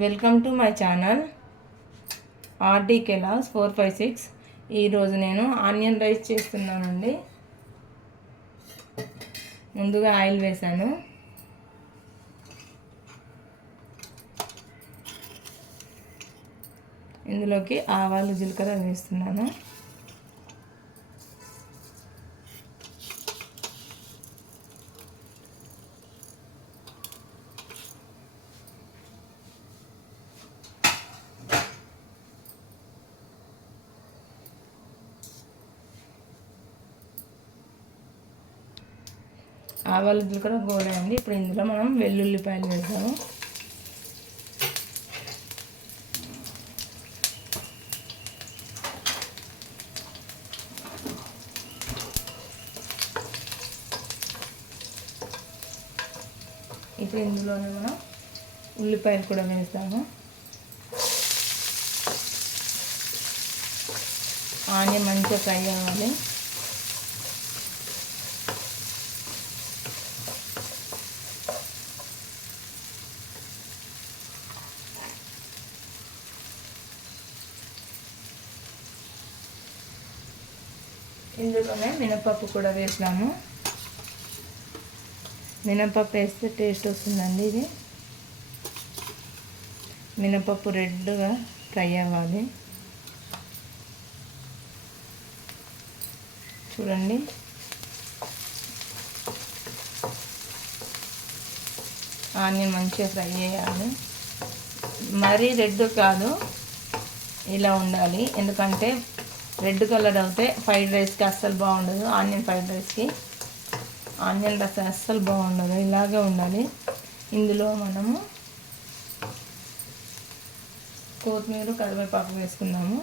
Welcome to my channel RD classes 456. ఈరోజు నేను onion rice చేస్తున్నానండి. ముందుగా ఆయిల్ వేసాను. ఇందులోకి ఆవాలు జీలకర్ర వేస్తున్నాను. ఆవాలు జీలకర్ర గోలాయండి. ఇప్పుడు ఇందులో మనం వెల్లుల్లిపాయలు వేసాము. ఇప్పుడు ఇందులోనే మనం ఉల్లిపాయలు కూడా వేస్తాము. ఆనియన్ మంచిగా ఫ్రై అవ్వాలి. ఇందులోనే మినపప్పు కూడా వేసాము. మినపప్పు వేస్తే టేస్ట్ వస్తుందండి. ఇది మినపప్పు రెడ్గా ఫ్రై అవ్వాలి. చూడండి, ఆనియన్ మంచిగా ఫ్రై చేయాలి. మరీ రెడ్ కాదు, ఇలా ఉండాలి. ఎందుకంటే రెడ్ కలర్ అవుతే ఫ్రైడ్ రైస్కి అస్సలు బాగుండదు. ఆనియన్ ఫ్రైడ్ రైస్కి ఆనియన్ రైస్ అస్సలు బాగుండదు. ఇలాగే ఉండాలి. ఇందులో మనము కొత్తిమీర కరివేపాకు వేసుకుందాము.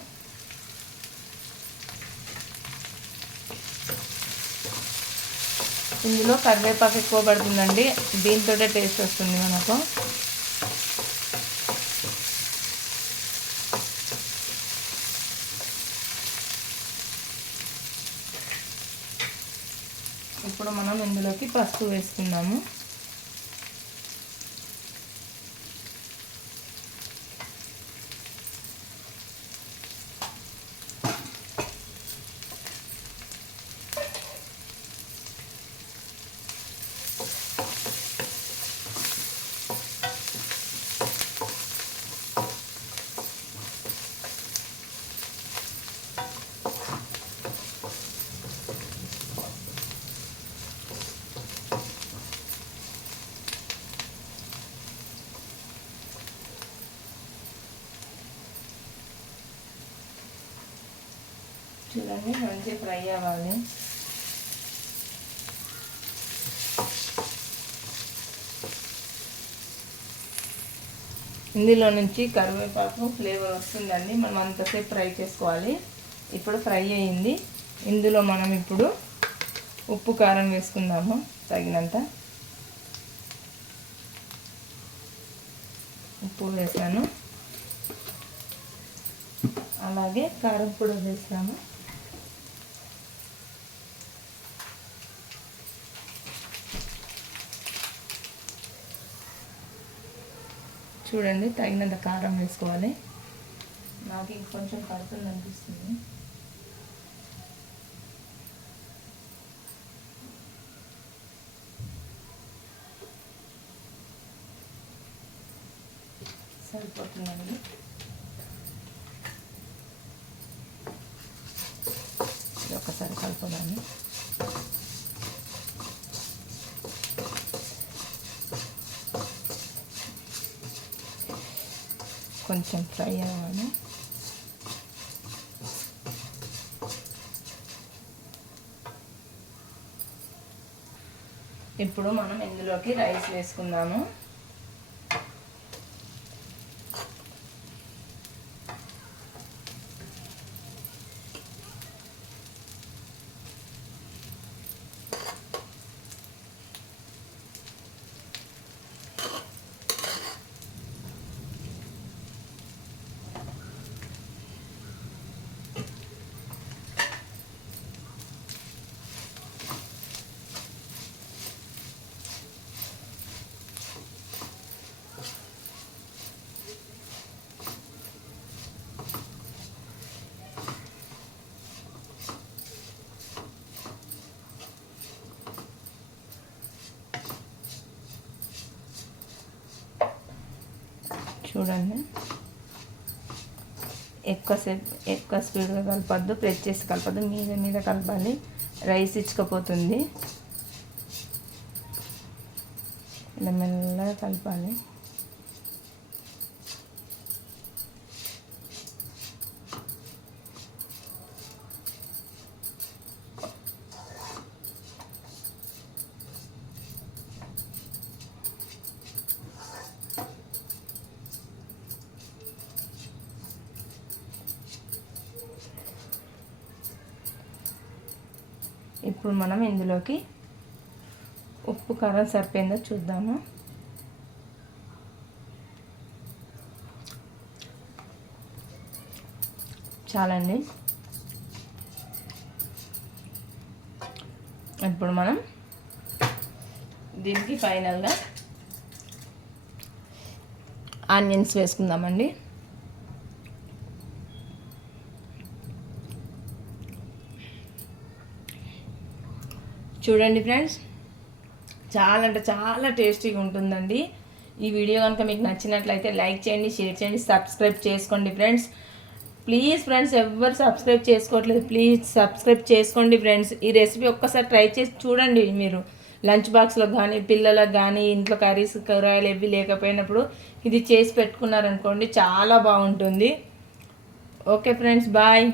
ఇందులో కరివేపాకు ఎక్కువ పడుతుందండి. దీంతో టేస్ట్ వస్తుంది మనకు. ఇప్పుడు మనం ఇందులోకి పసుపు వేసుకుందాము. చూడండి, మంచిగా ఫ్రై అవ్వాలి. ఇందులో నుంచి కరివేపాకు ఫ్లేవర్ వస్తుందండి. మనం అంతసేపు ఫ్రై చేసుకోవాలి. ఇప్పుడు ఫ్రై అయ్యింది. ఇందులో మనం ఇప్పుడు ఉప్పు కారం వేసుకుందాము తగినంత. ఉప్పు వేసాను, అలాగే కారం కూడా వేసాము. చూడండి, తగినంత కారం వేసుకోవాలి. నాకు ఇంకొంచెం పడుతుంది అనిపిస్తుంది. సరిపోతుందండి. ఒకసారి కలుపుదాన్ని. కొంచెం ఫ్రై అవ్వాలి. ఇప్పుడు మనం ఇందులోకి రైస్ వేసుకుందాము. చూడండి, ఎక్కువ స్పీడ్గా కలపద్దు, ప్రెస్ చేసి కలపద్దు, మీద మీద కలపాలి, రైస్ ఇచ్చుకపోతుంది. ఇలా మెల్లగా కలపాలి. ఇప్పుడు మనం ఇందులోకి ఉప్పు కారం సరిపోయిందో చూద్దాము. చాలండి. ఇప్పుడు మనం దీనికి ఫైనల్గా ఆనియన్స్ వేసుకుందామండి. చూడండి ఫ్రెండ్స్, చాలా అంటే చాలా టేస్టీగా ఉంటుందండి. ఈ వీడియో కనుక మీకు నచ్చినట్లయితే లైక్ చేయండి, షేర్ చేయండి, సబ్స్క్రైబ్ చేసుకోండి ఫ్రెండ్స్. ప్లీజ్ ఫ్రెండ్స్, ఎవరు సబ్స్క్రైబ్ చేసుకోవట్లేదు, ప్లీజ్ సబ్స్క్రైబ్ చేసుకోండి ఫ్రెండ్స్. ఈ రెసిపీ ఒక్కసారి ట్రై చేసి చూడండి. మీరు లంచ్ బాక్స్లో కానీ, పిల్లలకు కానీ, ఇంట్లో కర్రీస్ కూరగాయలు ఏవి లేకపోయినప్పుడు ఇది చేసి పెట్టుకున్నారనుకోండి, చాలా బాగుంటుంది. Okay friends, bye.